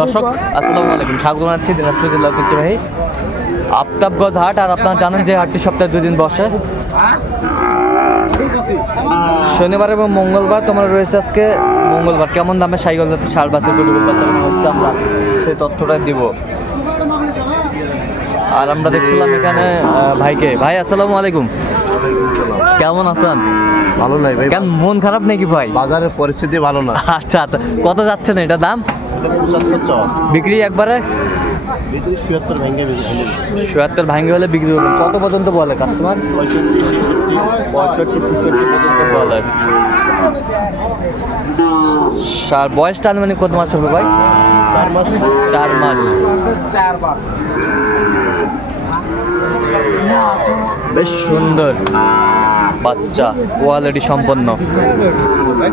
দর্শক, আসসালামু আলাইকুম। স্বাগত জানাচ্ছি দিনাজপুর জেলা ঐতিহ্যবাহী আফতাবগঞ্জ হাট। আর আপনারা জানেন যে হাটটি সপ্তাহে দুই দিন বসে। শনিবার এবং মঙ্গলবার তোমরা রয়েছে আজকে। মঙ্গলবার কেমন দামে সাইকেল যাতে সার বাসের হচ্ছে আমরা সেই তথ্যটা দিব। আর আমরা দেখছিলাম এখানে ভাইকে। ভাই আসসালামু আলাইকুম। কেমন আছেন? ভালো নাই ভাই কেন মন খারাপ নাকি ভাই? বাজারের পরিস্থিতি ভালো না। আচ্ছা আচ্ছা। কত যাচ্ছে না এটা দাম? বিক্রি একবারে? ভেঙে ভাঙ্গে হলে বিক্রি করবেন কত পর্যন্ত বলে কাস্টমার পঁয়ষট্টি ছেষট্টি। পর্যন্ত বলে। আর বয়সটা আনুমানিক কত মাস হবে ভাই? চার মাস। চার মাস। বেশ সুন্দর। বাচ্চা কোয়ালিটি সম্পন্ন।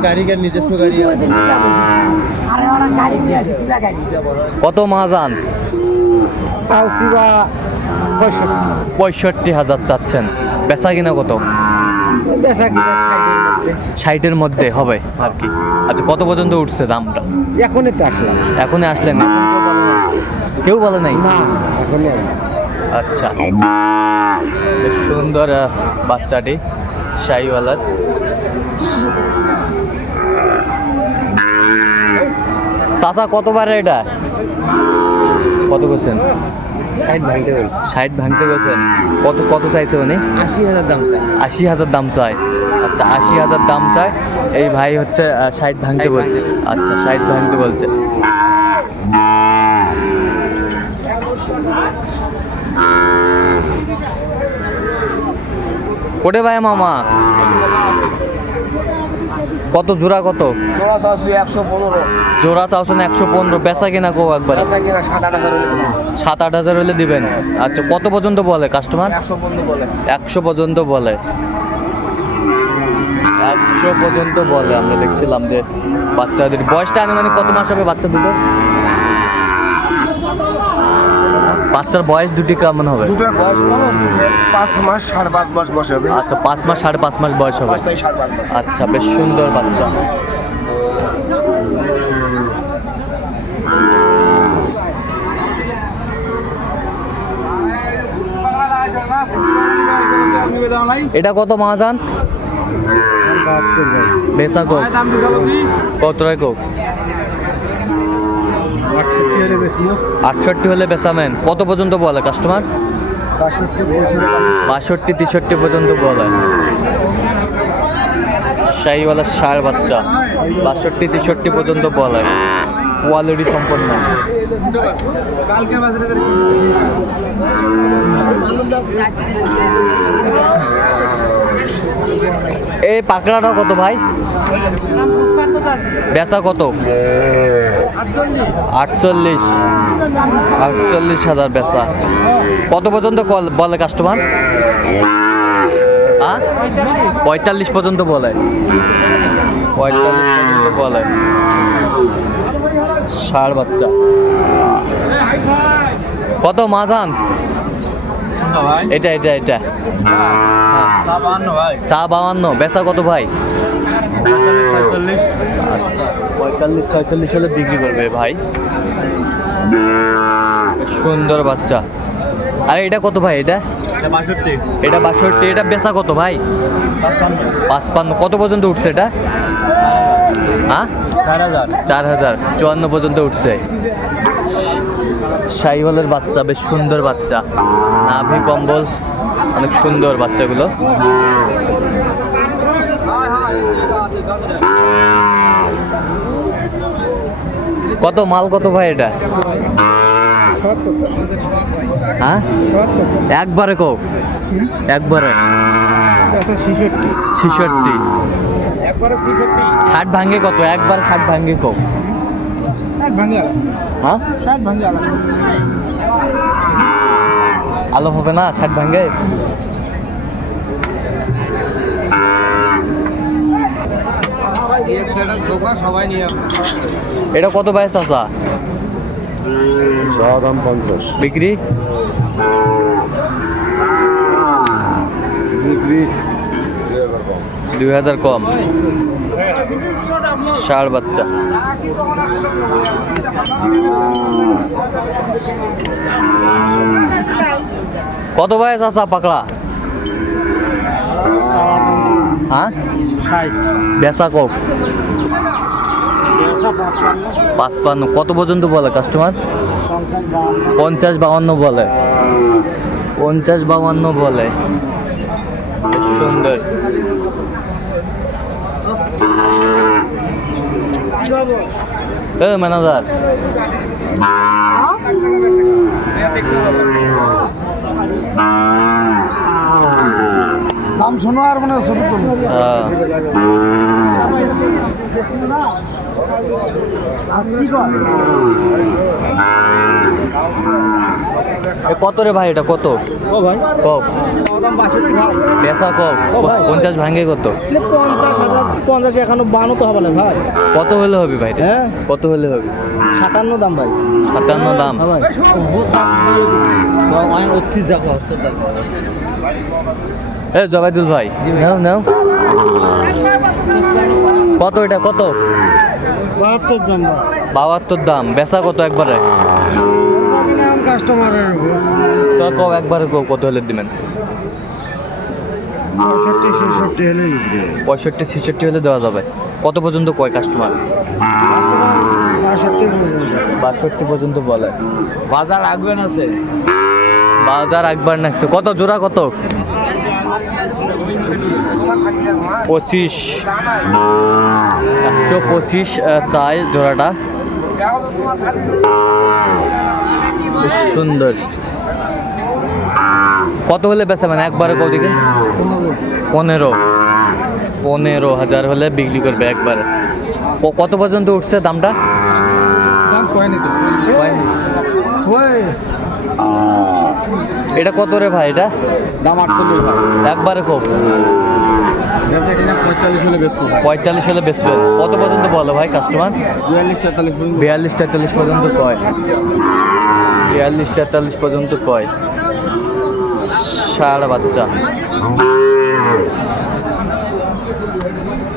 গাড়ির নিজস্ব গাড়ি আছে। কত মাহাজান পঁয়ষট্টি। হাজার চাচ্ছেন। বেচা কিনা কত? বেচা কিনা ষাটের মধ্যে। হবে আর কি। আচ্ছা কত পর্যন্ত উঠছে দামটা? এখনই তো আসলাম। এখনই আসলেন কেউ বলে নাই? না এখনই আচ্ছা। বেশ সুন্দর বাচ্চাটি শাহিওয়ালার। চাচা কতবার এটা? কত করছেন ষাট ভাঙতে বলছি। ষাট ভাঙতে গেছেন কত কত চাইছে উনি? আশি হাজার দাম চাই আশি হাজার দাম চায়। আচ্ছা আশি হাজার দাম চায়। এই ভাই হচ্ছে ষাট ভাঙতে বলছে। আচ্ছা ষাট ভাঙতে বলছে। কোটে ভাই মামা? কত জোড়া কত? তোরা চাচ্ছি একশো পনেরো। জোড়া একশো পনেরো। বেচা কিনা কো একবার? বেচা কিনা সাত আট হাজার হলে সাত আট হাজার হলে দিবেন। আচ্ছা কত পর্যন্ত বলে কাস্টমার একশো পর্যন্ত বলে। একশো পর্যন্ত বলে। একশো পর্যন্ত বলে আমরা দেখছিলাম যে বাচ্চাদের বয়সটা আনুমানিক কত মাস হবে বাচ্চা দুটো বাচ্চার বয়স দুটি কেমন হবে? দুটো বয়স পাঁচ মাস সাড়ে পাঁচ মাস বসে হবে। আচ্ছা পাঁচ মাস সাড়ে পাঁচ মাস বয়স হবে। আচ্ছা বেশ সুন্দর বাচ্চা। এটা কত মাহাজান? বেসা কোক কত কোক আটষট্টি হলে বেসামেন বেচামেন কত পর্যন্ত বলে কাস্টমার বাষট্টি বাষট্টি তেষট্টি পর্যন্ত বলে। শাহিওয়ালা সার বাচ্চা। বাষট্টি তেষট্টি পর্যন্ত বলে। কোয়ালিটি সম্পন্ন। এই পাকড়াটা কত ভাই? বেচা কত? আটচল্লিশ। আটচল্লিশ হাজার বেচা। কত পর্যন্ত বলে কাস্টমার পঁয়তাল্লিশ পর্যন্ত বলে। পঁয়তাল্লিশ পর্যন্ত বলে। ষাড় বাচ্চা। কত মাজান এটা এটা এটা। চা বাউান্ন বেচা কত ভাই? পঁয়তাল্লিশ। ছয়চল্লিশ হলে বিক্রি করবে ভাই। সুন্দর বাচ্চা। আরে এটা কত ভাই এটা? এটা বাষট্টি। এটা বেচা কত ভাই? পাঁচপান্ন। কত পর্যন্ত উঠছে এটা? হ্যাঁ চার হাজার। চুয়ান্ন পর্যন্ত উঠছে। সাইহলের বাচ্চা, বেশ সুন্দর বাচ্চা। নাভি কম্বল, অনেক সুন্দর বাচ্চাগুলো। কত মাল কত ভাই এটা? একবারে কো একবারে ছিষট্টি একবারে? ছেষট্টি। ষাট ভাঙ্গে কত? একবার ষাট ভাঙ্গে কো ষাট ভাঙে আলাম হ্যাঁ? আলো হবে না ষাট ভাঙ্গে? এটা কত বাইস আসা দাম পঞ্চাশ। বিক্রি? বিক্রি দুই হাজার কম। ষাড় বাচ্চা। কত বয়স আসা পাকড়া? হ্যাঁ? বেসা দেড়শো পাঁচপান্ন। কত পর্যন্ত বলে কাস্টমার পঞ্চাশ বাউান্ন বলে। পঞ্চাশ বাউান্ন বলে। সুন্দর। এ ম্যানেজার। দাম শোনো আর মানে ছবি তুলো হ্যাঁ। এ কত রে ভাই এটা কত? ও ভাই। কক দাম বাষট্টি বেসা কক ভাই। পঞ্চাশ ভাঙ্গে কত? পঞ্চাশ হাজার পঞ্চাশ এখনও বানো তো হবে না ভাই। কত হলে হবে ভাই হ্যাঁ। কত হলে হবে? সাতান্ন দাম ভাই। সাতান্ন দাম। হ্যাঁ এ জবাইদুল ভাই। নাও নাও। কত এটা? কত? বাহাত্তর দাম বাহাত্তর দাম। বেচা কত একবারে? কাস্টমারের তো কও একবারে কও কত হলে দিবেন? পঁয়ষট্টি ছেষট্টি হলে পঁয়ষট্টি ছেষট্টি হলে দেওয়া যাবে। কত পর্যন্ত কয় কাস্টমার বাষট্টি পর্যন্ত। বলে। বাজার রাখবেন আছে। বাজার একবার নাকছে। কত জোড়া কত? পঁচিশ। একশো পঁচিশ চাই জোড়াটা। সুন্দর। কত হলে বেচা মানে একবারে কত দিকে পনেরো। পনেরো হাজার হলে বিক্রি করবে একবারে। কত পর্যন্ত উঠছে দামটা? এটা কত রে ভাই এটা? দাম আটচল্লিশ একবারে কিনা পঁয়তাল্লিশ হলে বেচবেন কত পর্যন্ত বলো ভাই কাস্টমার বিয়াল্লিশ তেতাল্লিশ পর্যন্ত। কয়? বিয়াল্লিশ তেতাল্লিশ পর্যন্ত কয়? ষাড় বাচ্চা।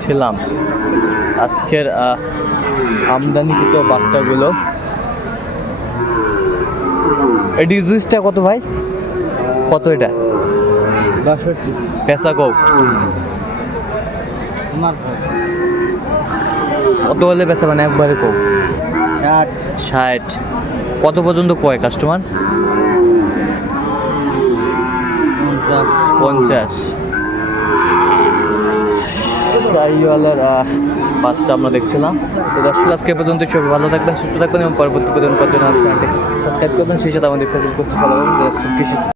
ছিলাম। আজকের আমদানিকৃত বাচ্চাগুলো। এই ডিজুইসটা কত ভাই? কত এটা? বাষট্টি। পেশা কত হলে বেচা মানে একবারে কো ষাট। ষাট। কত পর্যন্ত কয় কাস্টমার পঞ্চাশ। শাহিওয়ালার বাচ্চা আমরা দেখছিলাম। তো দর্শক আজকে পর্যন্ত সবাই ভালো থাকবেন সুস্থ থাকবেন এবং পরবর্তী প্রতিদিন কত সাবস্ক্রাইব করবেন। সেই সাথে আমাদের ফেসবুক পোস্টে ফলো করবেন।